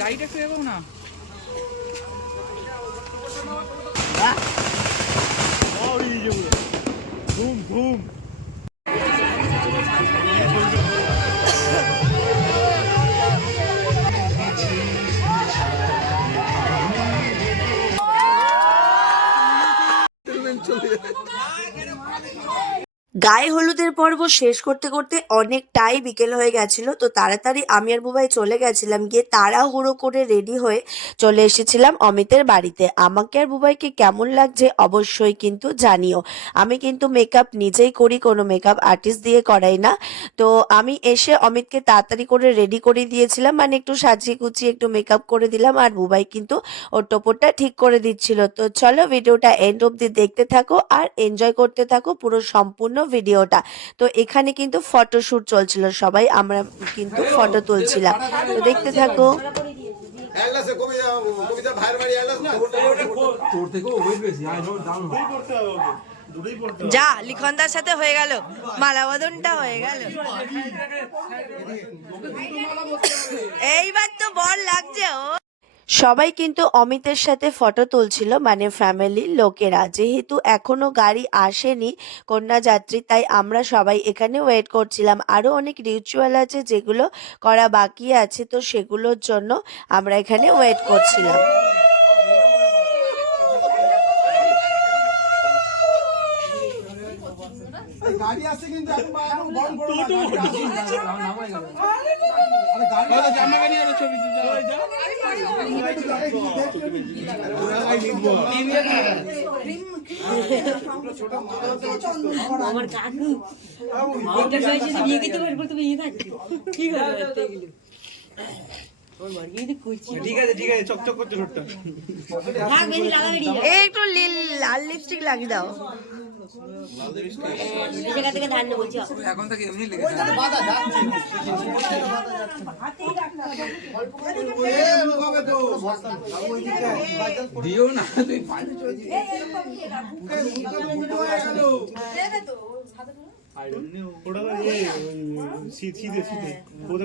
গাড়িটা একটু এগো না। গায়ে হলুদের পর্ব শেষ করতে করতে অনেকটাই বিকেল হয়ে গেছিল, তো তাড়াতাড়ি আমি আর বুবাই চলে গেছিলাম, গিয়ে তাড়াহুড়ো করে রেডি হয়ে চলে এসেছিলাম অমিতের বাড়িতে। আমাকে আর বুবাইকে কেমন লাগছে অবশ্যই কিন্তু জানিও। আমি কিন্তু মেকআপ নিজেই করি, কোনো মেকআপ আর্টিস্ট দিয়ে করাই না। তো আমি এসে অমিতকে তাড়াতাড়ি করে রেডি করে দিয়েছিলাম মানে একটু সাজিয়ে গুছিয়ে একটু মেকআপ করে দিলাম, আর বুবাই কিন্তু ওর টোপরটা ঠিক করে দিচ্ছিল। তো চলো ভিডিওটা এন্ড অব্দি দেখতে থাকো আর এনজয় করতে থাকো পুরো সম্পূর্ণ ভিডিওটা। তো এখানে কিন্তু ফটোশ্যুট চলছিল সবাই আমরা কিন্তু ফটো তুলছিলাম। তো দেখতে থাকো। যা লিখনদার সাথে হয়ে গেল। মালাবদনটা হয়ে গেল। এইবার তো বল লাগছে ও। সবাই কিন্তু অমিতের সাথে ফটো তুলছিল মানে ফ্যামিলির লোকেরা। যেহেতু এখনও গাড়ি আসেনি, কন্যাযাত্রী, তাই আমরা সবাই এখানে ওয়েট করছিলাম। আরও অনেক রিচুয়াল আছে যেগুলো করা বাকি আছে, তো সেগুলোর জন্য আমরা এখানে ওয়েট করছিলাম। গাড়ি আসছে কিন্তু এখন এখন গাড়ি। আরে গাড়ি আসছে। জামা গাড়ি আরও ছবি তুলতে হবে আমার কাকু এটা চাইছে বিয়ে দিতে পারব তুমি ইয়ে থাকবে কি হবে এগুলো আছে আছে একটু লীল- লাল লিপস্টিক লাগিয়ে দাও জায়গা থেকে ধান নেব বলছি এখন থেকে এমনি লেগেছে দিও না তুই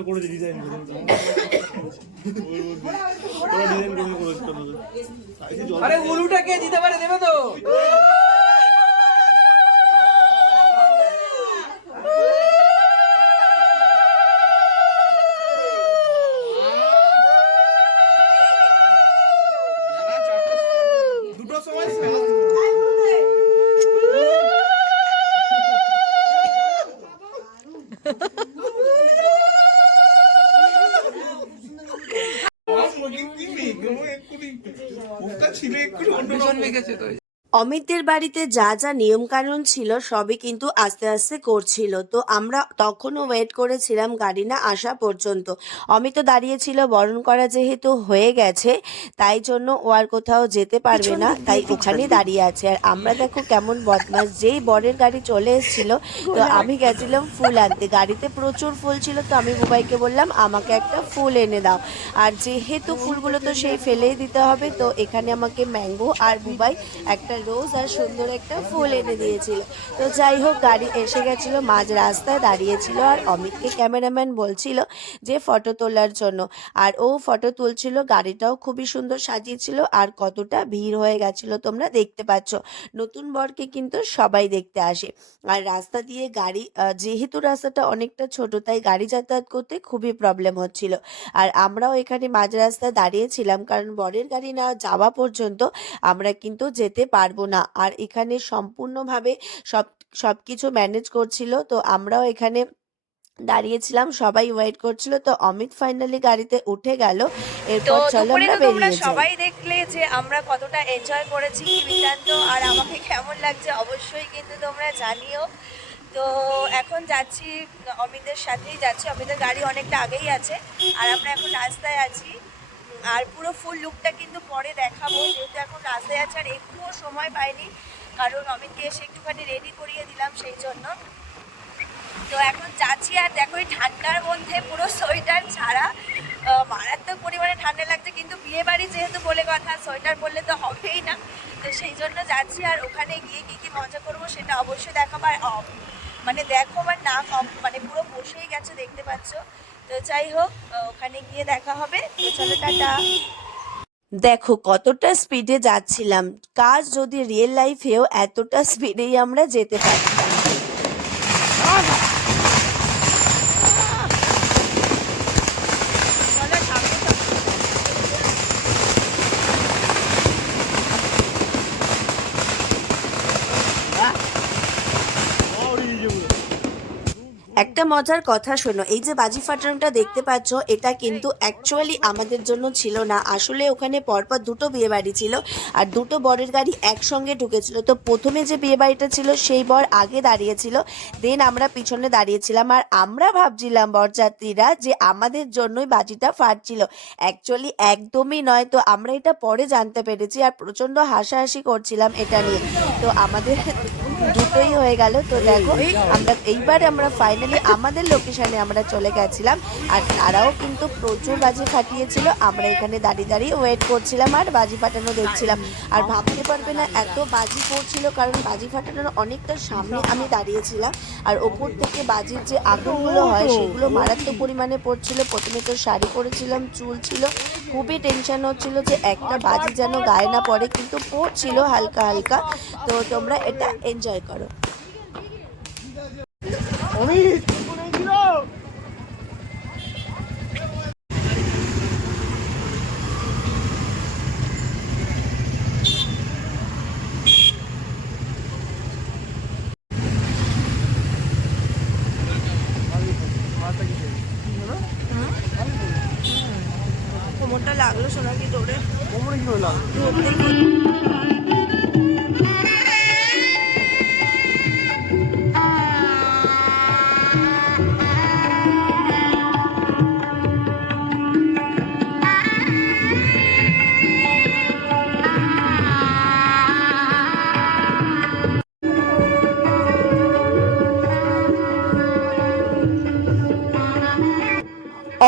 করেছে ডিজাইন করে আরে উলুটা কে দিতে পারে? দেবে তো দুটো সময় মুখটা ছিল একটু অন্যরকম লেগেছে তো অমিতের বাড়িতে যা যা নিয়মকানুন ছিল সবই কিন্তু আস্তে আস্তে করছিল। তো আমরা তখনও ওয়েট করেছিলাম গাড়ি না আসা পর্যন্ত। অমিত দাঁড়িয়েছিল বরণ করা যেহেতু হয়ে গেছে তাই জন্য ও আর কোথাও যেতে পারবে না তাই ওখানে দাঁড়িয়ে আছে। আর আমরা দেখো কেমন বদমাস যেই বরের গাড়ি চলে এসেছিল তো আমি গেছিলাম ফুল আনতে। গাড়িতে প্রচুর ফুল ছিল তো আমি বুবাইকে বললাম আমাকে একটা ফুল এনে দাও। আর যেহেতু ফুলগুলো তো সেই ফেলেই দিতে হবে তো এখানে আমাকে ম্যাঙ্গো আর বুবাই একটা রোজ আর সুন্দর একটা ফুল এনে দিয়েছিল। তো যাই হোক, গাড়ি এসে গেছিল, মাঝ রাস্তায় দাঁড়িয়েছিল আর অমিতকে ক্যামেরাম্যান বলছিল যে ফটো তোলার জন্য। আর ও ফটো তুলছিল, গাড়িটাও খুবই সুন্দর সাজিয়েছিল আর কতটা ভিড় হয়ে গেছিল তোমরা দেখতে পাচ্ছ। নতুন বরকে কিন্তু সবাই দেখতে আসে। আর রাস্তা দিয়ে গাড়ি যেহেতু রাস্তাটা অনেকটা ছোট, তাই গাড়ি যাতায়াত করতে খুবই প্রবলেম হচ্ছিল। আর আমরাও এখানে মাঝ রাস্তায় দাঁড়িয়েছিলাম, কারণ বরের গাড়ি না যাওয়া পর্যন্ত আমরা কিন্তু যেতে পারব না। আর এখানে সম্পূর্ণভাবে সব সব কিছু ম্যানেজ করছিল। তো আমরাও এখানে দাঁড়িয়েছিলাম সবাই ওয়েট করছিল। তো অমিত ফাইনালি গাড়িতে উঠে গেল। এরপর চলো আমরা বেরিয়ে যাই। সবাই দেখলে যে আমরা কতটা এনজয় করেছি বৃত্তান্ত। আর আমাকে কেমন লাগছে অবশ্যই কিন্তু তোমরা জানিও। তো এখন যাচ্ছি অমিতের সাথেই যাচ্ছি। অমিতের গাড়ি অনেকটা আগেই আছে। আর আমরা এখন রাস্তায় আছি। আর পুরো ফুল লুকটা কিন্তু পরে দেখাবো, যেহেতু এখন রাস্তায় আছে আর একটুও সময় পাইনি। কারণ অমিতকে এসে একটুখানি রেডি করিয়ে দিলাম সেই জন্য। তো এখন যাচ্ছি আর দেখো এই ঠান্ডার মধ্যে পুরো সোয়েটার ছাড়া। মারাত্মক পরিমাণে ঠান্ডা লাগছে, কিন্তু বিয়ে বাড়ি যেহেতু বলে কথা, সোয়েটার পরলে তো হবেই না। তো সেই জন্য যাচ্ছি আর ওখানে গিয়ে কী কী মজা করব সেটা অবশ্যই দেখাবো। আর অ- মানে দেখো আমার না অফ- মানে পুরো বসেই গেছে, দেখতে পাচ্ছ। তো যাই হোক ওখানে গিয়ে দেখা হবে। চলো টাটা। দেখো, কতটা স্পিডে যাচ্ছিলাম। কাজ যদি রিয়েল লাইফেও এতটা স্পিডেই আমরা যেতে পারি চলো ঠাকুর একটা মজার কথা শোনো। এই যে বাজি ফাটানোটা দেখতে পাচ্ছ, এটা কিন্তু অ্যাকচুয়ালি আমাদের জন্য ছিল না। আসলে ওখানে পরপর দুটো বিয়ে বাড়ি ছিল আর দুটো বরের গাড়ি একসঙ্গে ঢুকেছিল। তো প্রথমে যে বিয়ে বাড়িটা ছিল, সেই বর আগে দাঁড়িয়েছিল। দেন আমরা পিছনে দাঁড়িয়েছিলাম আর আমরা ভাবছিলাম, বরযাত্রীরা, যে আমাদের জন্যই বাজিটা ফাটছিল। অ্যাকচুয়ালি একদমই নয়। তো আমরা এটা পরে জানতে পেরেছি আর প্রচণ্ড হাসাহাসি করছিলাম এটা নিয়ে। তো আমাদের দুটোই হয়ে গেল। তো দেখো, আমরা এইবার আমরা ফাইনালি আমাদের লোকেশনে আমরা চলে গেছিলাম। আর তারাও কিন্তু প্রচুর বাজি ফাটিয়েছিল। আমরা এখানে দাঁড়িয়ে দাঁড়িয়ে ওয়েট করছিলাম আর বাজি ফাটানো দেখছিলাম। আর ভাবতে পারবে না, এত বাজি পড়ছিল, কারণ বাজি ফাটানোর অনেকটা সামনে আমি দাঁড়িয়েছিলাম। আর ওপর থেকে বাজির যে আগুনগুলো হয়, সেগুলো মারাত্মক পরিমাণে পড়ছিল। প্রথমে তো শাড়ি পরেছিলাম, চুল ছিল। খুবই টেনশন হচ্ছিল যে একটা বাজি যেন গায়ে না পড়ে, কিন্তু পড়ছিল হালকা হালকা। তো তোমরা এটা এনজয় করো।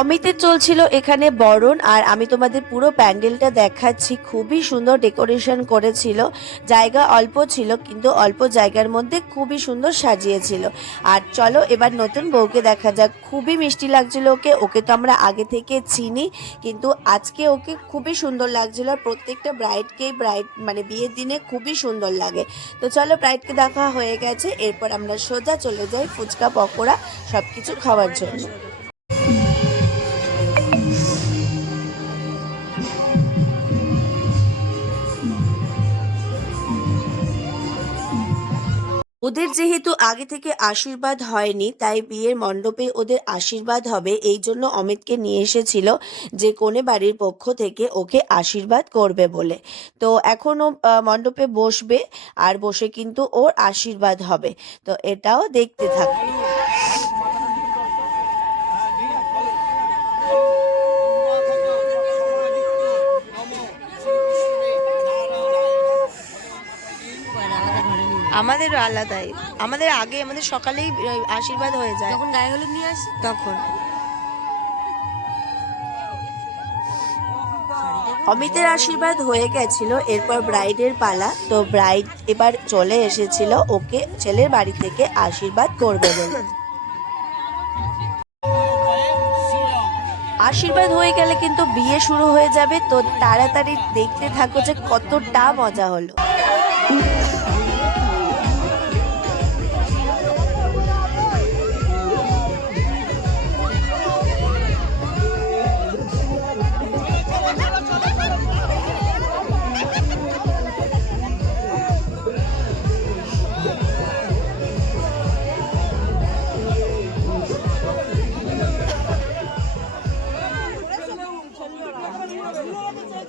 অমিতের চলছিল এখানে বরণ, আর আমি তোমাদের পুরো প্যান্ডেলটা দেখাচ্ছি। খুবই সুন্দর ডেকোরেশন করেছিল। জায়গা অল্প ছিল, কিন্তু অল্প জায়গার মধ্যে খুবই সুন্দর সাজিয়েছিল। আর চলো, এবার নতুন বউকে দেখা যাক। খুবই মিষ্টি লাগছিল ওকে। ওকে তো আমরা আগে থেকে চিনি, কিন্তু আজকে ওকে খুবই সুন্দর লাগছিল। আর প্রত্যেকটা ব্রাইডকেই ব্রাইড মানে বিয়ের দিনে খুবই সুন্দর লাগে। তো চলো, ব্রাইডকে দেখা হয়ে গেছে। এরপর আমরা সোজা চলে যাই ফুচকা, পকোড়া সব কিছু খাওয়ার জন্য। ওদের যেহেতু আগে থেকে আশীর্বাদ হয়নি, তাই বিয়ের মণ্ডপে ওদের আশীর্বাদ হবে। এই জন্য অমিতকে নিয়ে এসেছিল যে কোনে বাড়ির পক্ষ থেকে ওকে আশীর্বাদ করবে বলে। তো এখনও মণ্ডপে বসবে, আর বসে কিন্তু ওর আশীর্বাদ হবে। তো এটাও দেখতে থাকবে আমাদেরও আলাদাই। আমাদের আগে আমাদের সকালেই আশীর্বাদ হয়ে যায়। যখন গায়ে হলুদ নিয়ে আসি? তখন। অমিতের আশীর্বাদ হয়ে গেছিল এরপর ব্রাইডের পালা। তো ব্রাইড এবার চলে এসেছিল ওকে ছেলের বাড়ি থেকে আশীর্বাদ করবে বলে। আশীর্বাদ হয়ে গেলে কিন্তু বিয়ে শুরু হয়ে যাবে। তো তাড়াতাড়ি দেখতে থাকো যে কতটা মজা হলো।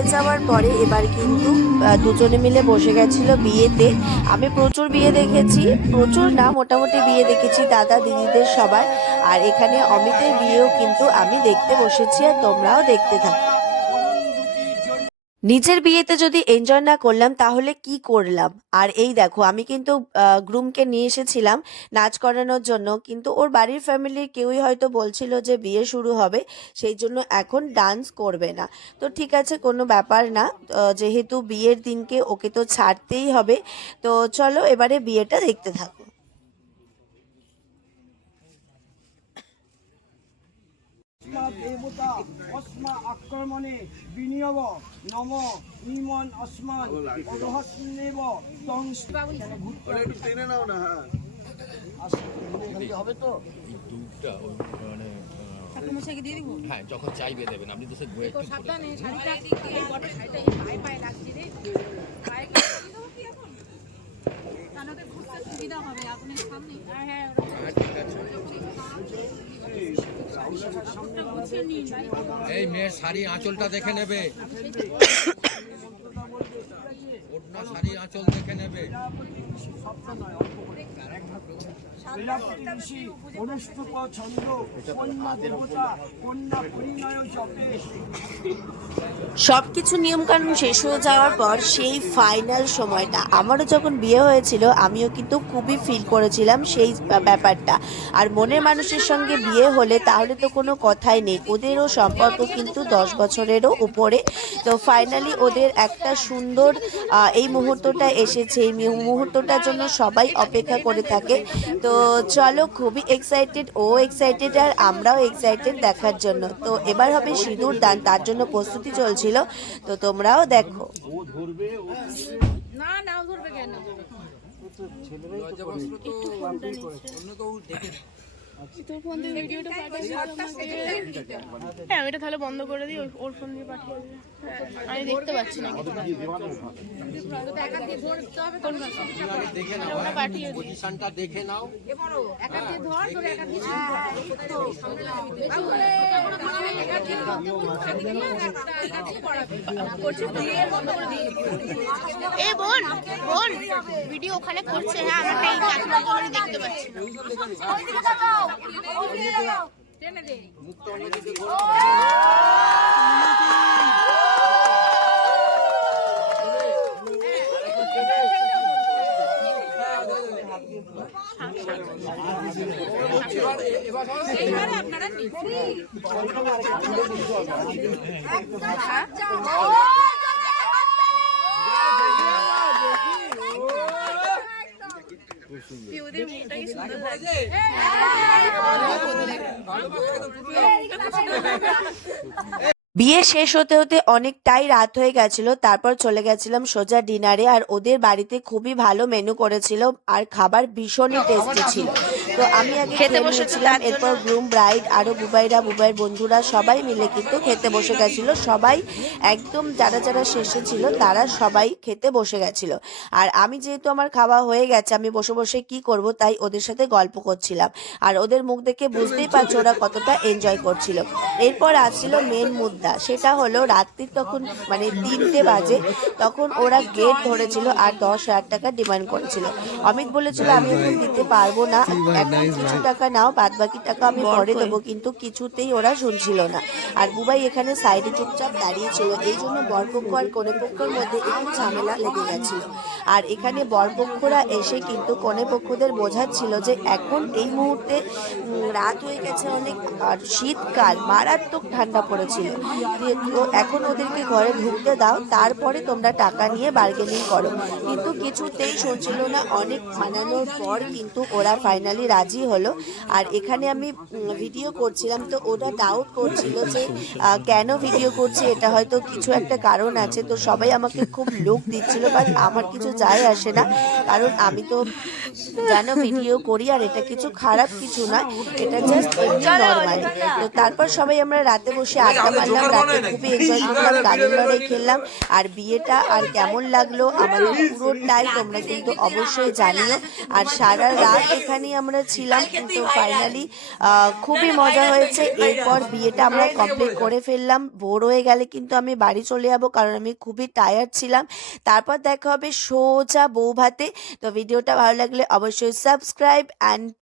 হয়ে যাওয়ার পরে এবার কিন্তু দুজনে মিলে বসে গেছিল বিয়েতে। আমি প্রচুর বিয়ে দেখেছি, প্রচুর না, মোটামুটি বিয়ে দেখেছি দাদা, দিদিদের সবার। আর এখানে অমিতের বিয়েও কিন্তু আমি দেখতে বসেছি আর তোমরাও দেখতে থাকো। নিজের বিয়েতে যদি এনজয় না করলাম, তাহলে কি করলাম? আর এই দেখো, আমি কিন্তু গ্রুমকে নিয়ে এসেছিলাম নাচ করানোর জন্য, কিন্তু ওর বাড়ির ফ্যামিলির কেউই হয়তো বলছিল যে বিয়ে শুরু হবে, সেই জন্য এখন ডান্স করবে না। তো ঠিক আছে, কোনো ব্যাপার না যেহেতু বিয়ের দিনকে ওকে তো ছাড়তেই হবে, তো চলো এবারে বিয়েটা দেখতে থাকো। দেবতা অস্মা আক্রমণে বিনিয়োগ নম নিমন অস্মান টেনে নাও না হ্যাঁ। হবে তো? দুধটা মানে হ্যাঁ যখন চাইবে দেবেন আপনি তো সে ওয়েট এই মেয়ের শাড়ি আঁচলটা দেখে নেবে। ওড়না শাড়ি আঁচল দেখে নেবে। ঋষি অনুষ্ঠুপ ছন্দ কন্যা দেবতা কন্যা পরিণয় জপে সবকিছু নিয়মকানুন শেষ হয়ে যাওয়ার পর সেই ফাইনাল সময়টা। আমারও যখন বিয়ে হয়েছিল, আমিও কিন্তু খুবই ফিল করেছিলাম সেই ব্যাপারটা। আর মনের মানুষের সঙ্গে বিয়ে হলে তাহলে তো কোনো কথাই নেই। ওদেরও সম্পর্ক কিন্তু দশ বছরেরও উপরে। তো ফাইনালি ওদের একটা সুন্দর এই মুহূর্তটা এসেছে। এই মুহূর্তটার জন্য সবাই অপেক্ষা করে থাকে। তো চলো খুবই এক্সাইটেড ও এক্সাইটেড আর আমরাও এক্সাইটেড দেখার জন্য। তো এবার হবে সিঁদুর দান তার জন্য প্রস্তুতি চলছিল। তো তোমরাও দেখো। হ্যাঁ ওইটা তাহলে বন্ধ করে দিই ওর ফোন দিয়ে পাঠিয়ে হ্যাঁ, আমি দেখতে পাচ্ছি না ওটা পাঠিয়ে পজিশনটা দেখে নাও। এ বোন বোন ভিডিও ওখানে করছে হ্যাঁ আমরা এই কাকিমার জন্য দেখতে পাচ্ছি না। ওদের মেয়েটা কি সুন্দর লাগছে বিয়ে শেষ হতে হতে অনেকটাই রাত হয়ে গেছিল, তারপর চলে গেছিলাম সোজা ডিনারে আর ওদের বাড়িতে খুবই ভালো মেনু করেছিল আর খাবার ভীষণই টেস্টি ছিল। তো আমি আগে খেতে খেতে বসেছে বসেছিলাম এরপর গ্রুম ব্রাইড আরও বুবাইরা বুবাইয়ের বন্ধুরা সবাই মিলে কিন্তু খেতে বসে গেছিল। সবাই একদম যারা যারা শেষে ছিল তারা সবাই খেতে বসে গেছিল। আর আমি যেহেতু আমার খাওয়া হয়ে গেছে আমি বসে বসে কি করব তাই ওদের সাথে গল্প করছিলাম। আর ওদের মুখ দেখে বুঝতেই পারছ ওরা কতটা এনজয় করছিল। এরপর আসছিল মেন মুদ্রা সেটা হলো রাত্রির তখন মানে তিনটে বাজে তখন ওরা গেট ধরেছিল আর দশ হাজার টাকা ডিমান্ড করেছিল। অমিত বলেছিল আমি এখন দিতে পারব না। এখন কিছু টাকা নাও বাদ বাকি টাকা আমি পরে দেবো কিন্তু কিছুতেই ওরা শুনছিল না। আর বুবাই এখানে সাইডে চুপচাপ দাঁড়িয়েছিল এই জন্য বরপক্ষ আর কনে পক্ষের মধ্যে একটু ঝামেলা লেগে গেছিল। আর এখানে বরপক্ষরা এসে কিন্তু কনে পক্ষদের বোঝাচ্ছিল যে এখন এই মুহূর্তে রাত হয়ে গেছে অনেক, আর শীতকাল, মারাত্মক ঠান্ডা পড়েছিল। তো এখন ওদেরকে ঘরে ঢুকতে দাও, তারপরে তোমরা টাকা নিয়ে বার্গেনিং করো। কিন্তু কিছুতেই শুনছিল না, অনেক মানানোর পর কিন্তু ওরা ফাইনালি রাজি হলো। আর এখানে আমি ভিডিও করছিলাম, তো ওরা ডাউট করছিল যে কেন ভিডিও করছি, এটা হয়তো কিছু একটা কারণ আছে, তো সবাই আমাকে খুব লুক দিচ্ছিল বাট আমার কিছু যায় আসে না। কারণ আমি তো জানো ভিডিও করি আর এটা কিছু খারাপ কিছু না এটা জাস্ট এমনি নর্মাল তো তারপর সবাই আমরা রাতে বসে আড্ডা মারলাম, রাতে খুবই এনজয় করলাম গানের লড়াই খেললাম। আর বিয়েটা আর কেমন লাগল আমাদের পুরোটাই তোমরা কিন্তু অবশ্যই জানিও। আর সারা রাত এখানেই আমরা ছিলাম, কিন্তু ফাইনালি খুবই মজা হয়েছে। এরপর বিয়েটা আমরা কমপ্লিট করে ফেললাম। ভোর হয়ে গেলে কিন্তু আমি বাড়ি চলে যাব, কারণ আমি খুবই টায়ার্ড ছিলাম। তারপর দেখা হবে সোজা বউ ভাতে। তো ভিডিওটা ভালো লাগলে অবশ্যই সাবস্ক্রাইব অ্যান্ড